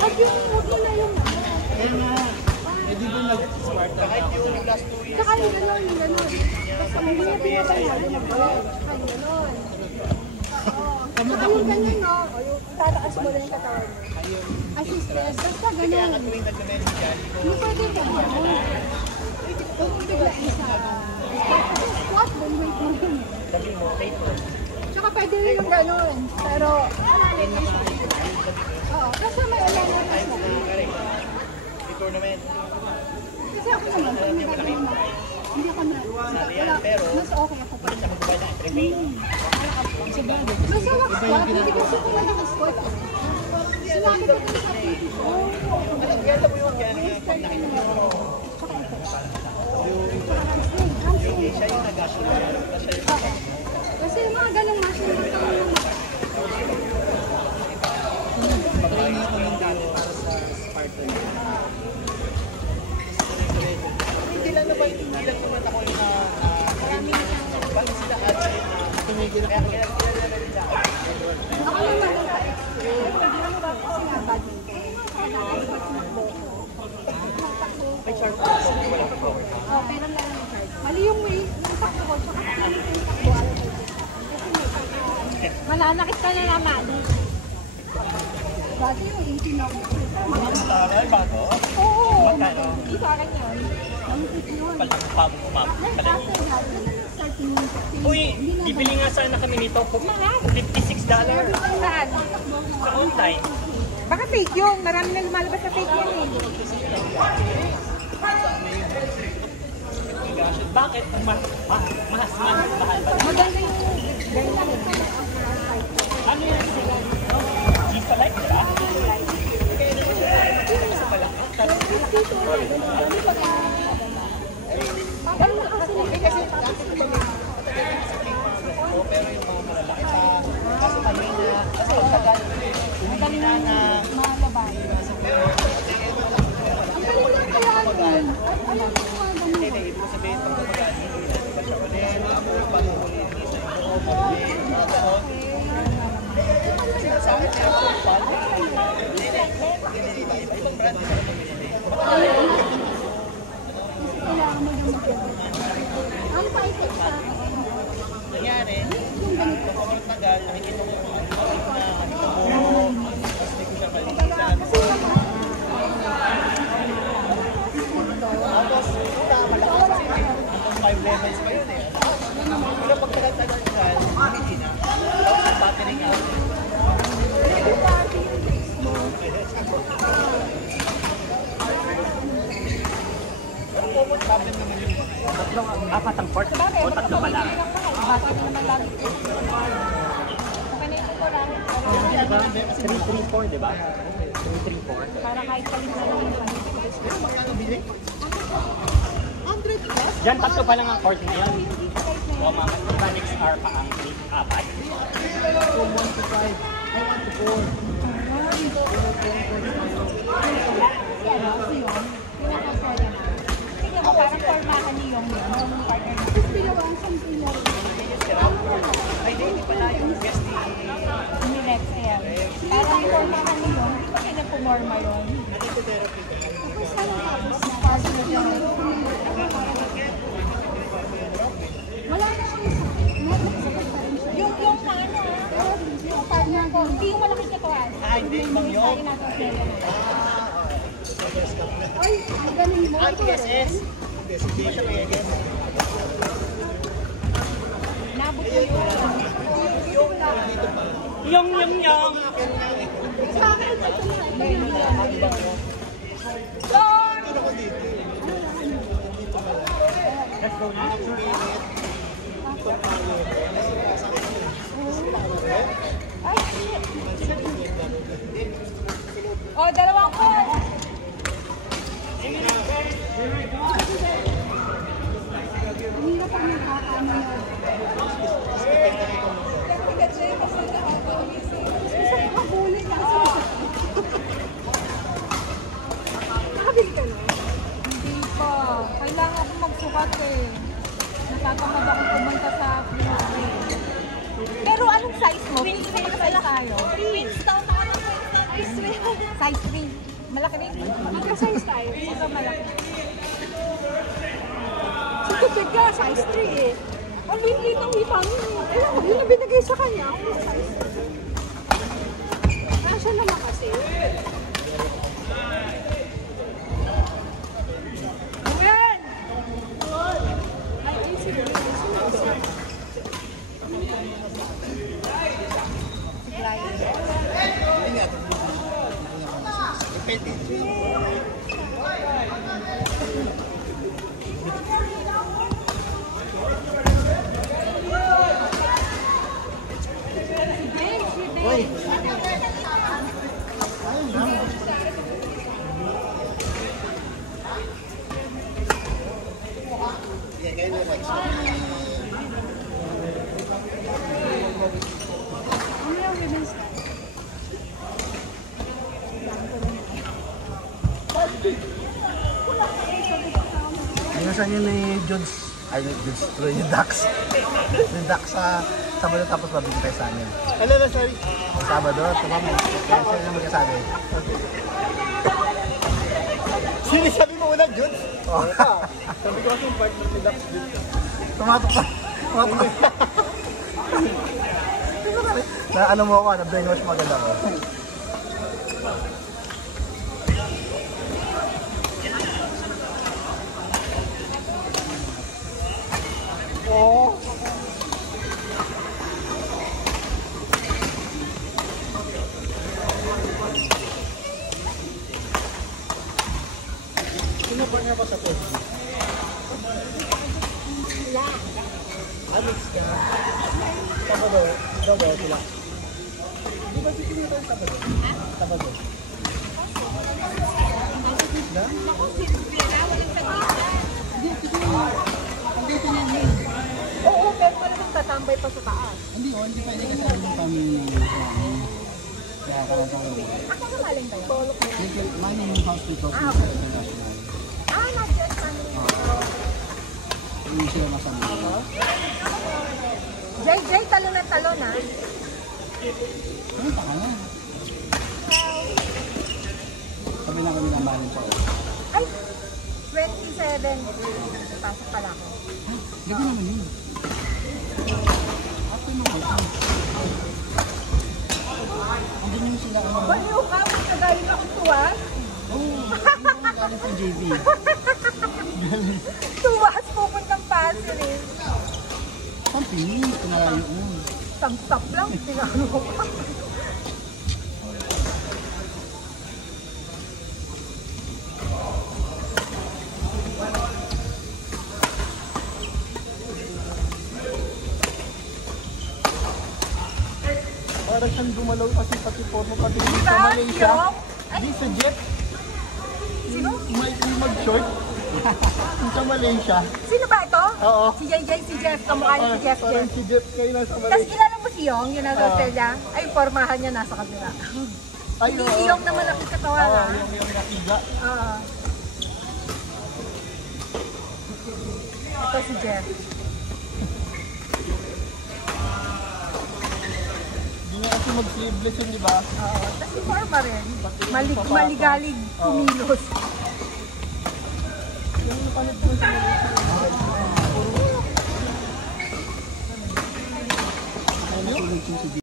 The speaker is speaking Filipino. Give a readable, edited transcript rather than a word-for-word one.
At yung ulo na yung Kaya nga, eh di ba nag-smart na Kahit yung last 2 years. saka yung gano'n, yung gano'n. Basta hindi na binabayaran yung gano'n. Saka yung gano'n. Saka yung ganyan, no? O yung tataas mo lang yung katawan mo. Assisted. Basta Kaya nga gano'n. tuwing nag-message yan, Hindi pwede ka mo. Kung bigla isa. Squat, then wait mo rin. sabi mo, paper. Tsaka pwede rin yung gano'n. Pero, oo. Kasi may alam mo rin sa May tournament. kasi ako naman, pag nagagawin mo, hindi ako na, wala, mas okay ako pa. Magbabayad na, prepay. Mas hawak squat, hindi kasi kung wala ka squat. Sinabi ko din sa PT ko. Kaya mo yun, kaya nga pag nakita mo. Tsaka ito. Tsaka hamstring, hamstring. Siya yung nag-assume. Siya yung Oo. Kasi yung mga ganong machine na ito, patry na kami dati para sa Spartan. hindi lang naman ako yung bali sila at Tumigil kaya ako. kaya nila. ako naman nagka-experience. Ano ba kasi nga badminton? Saka nakalipat sumakbo ko. Nagtakbo ko. May short course, wala pa cover. Oh, pero lang yung card. Mali yung way, yung takbo ko, tsaka mali yung takbo. Kasi may pagka... Mananakit ka na naman. Dati yung 18 ako. Taray, bago? Oo. Magkano? Hindi sa akin yun. Ang tip yun. Palagpapag umabot. Next after that, yun na yung start yung Uy, bibili nga sana kami nito. $56. Saan? Sa online. Baka fake yun. Marami na lumalabas sa fake yan eh. Bakit? Mahal ba? Maganda yung ganyan. Ano yun? Isa like, diba? Pero kasi Pero yung mga malalaki pa, kasi mahina, kasi pagtagal, humihina na. malabas. Ang galing lang kaya yun. Ayaw ko yung mga ganun. Hindi, ibig sabihin, pag tumagal, hindi ba siya ulit, pag-ulit, isa yung loob, ulit, mga ganon. Sa akin, meron ko pal. Hindi, ibang brand sa ito pinili. Kailangan mo yung ang pa-effect sa akin. Nangyari, pag sobrang tagal, nakikita ko yung ano na, tapos hindi ko siya malisan. Tapos, malakas kasi, tapos 5 levels pa yun eh. Pero pag tagal-tagal, hindi na. Tapos ang battery nga. Pero common problem naman yun. Apat ang port? O tatlo pa lang? Bakit naman lagi ko? Panito ko lang. 334, di ba? 334. Para kahit kalin na lang yung Pero magkano bili? 100 plus? Diyan, tatlo pa lang ang court ngayon. O mga mechanics are pa ang 4. From 1 to 5. I want to 4. Tingnan mo, parang formahan niyo yung partner mo. Tapos pinawang something na rin. Ay, hindi pala yung guest ni... Ni Rex, ayan. Parang formahan niyo yun. Hindi pa kayo nagpumorma yun. Therapy. Tapos ano tapos na parang na dyan. Wala na siyang sakit. Sakit pa rin siya. Yung ano, yung partner ko, hindi yung malaking katawan. Ah, hindi, ibang yun. Ay, ang galing mo. Ah, TSS? Hindi siya kaya guess. Nabot ko yun. Yung. Sa akin, ito na. Let's go na. Ay, shit. Oh, dalawang ko. Ang hirap ang nakakaano na. Kasi makabulin ka kasi. Nakabili ka na? Hindi pa. Kailangan ako magsukat eh. Natatamad ako pumunta sa Pero anong size Size 3. Malaki rin. Magka-size tayo. Sobrang malaki. Si Tupid ka, size 3 eh. Ang liit ng hipa niya eh. Ewan ko, yun ang binigay sa kanya. Ako yung size 3. Siya naman kasi. Ayan! Ay, sige. Nasaan yun ni Jones? Ay, Jones tuloy yung Dax. Yung Dax sa Sabado tapos mabigyan tayo sa amin. Ano na, sorry? Sa Sabado, tumama. Kaya siya yung magkasabi. Sinisabi mo una, Jun? Oh. Sabi ko kasi yung partner ni Dax, Jun. Tumatok pa. Tumatok pa. Na ano mo ako, na brainwash mo agad ako. Oo. Sino partner ko sa PUBG? Alex ka. Sabado. Sabado sila. Di ba titigil tayo Sabado? Sabado. Na? Hindi, titigil. Andito na yun. Oo, pero malamang tatambay pa sa taas. Hindi, hindi pwede kasi yung family namin. Kaya kalatang ko. Ako na maling ba yun? Mami yung hospital Ah, okay. international. Not-just family. Hindi sila masama. JJ, talon na talon ha. Kumita ka na. Sabi na kami ng mahalin pa. Ay, 27. Pasok pala ako. Gabi naman yun. After mo ba? Andun yung sila ano. Baliw ka, nagaling akong tuwas. Oo, yung galing sa JV. Tuwas, pupuntang Pasir eh. Company, kumalayo mo. Tamstop lang, tingano ko pa. Para siyang gumalaw kasi pati forma pati sa Diba? Malaysia. Yung? Ay, Di sa jet. sino? May mag-short. Yung sa Malaysia. Sino ba ito? Oo. Si JJ, si Jeff, kamukha niya si Jeff Parang Jeff. si Jeff kayo nasa Tapos Malaysia. kilala mo si Yong, yung nasa Australia? Ay, formahan niya nasa kabila. Ay, Hindi oo. si Yong naman ang katawan Oo, ha. yung nakiga. Oo. Ito si Jeff. Hindi niya kasi mag-sleeveless yun, di ba? Oo. Tapos si Forma rin. Maligalig, kumilos. Yung napalit mo sa Malaysia. Ay, natulog yung si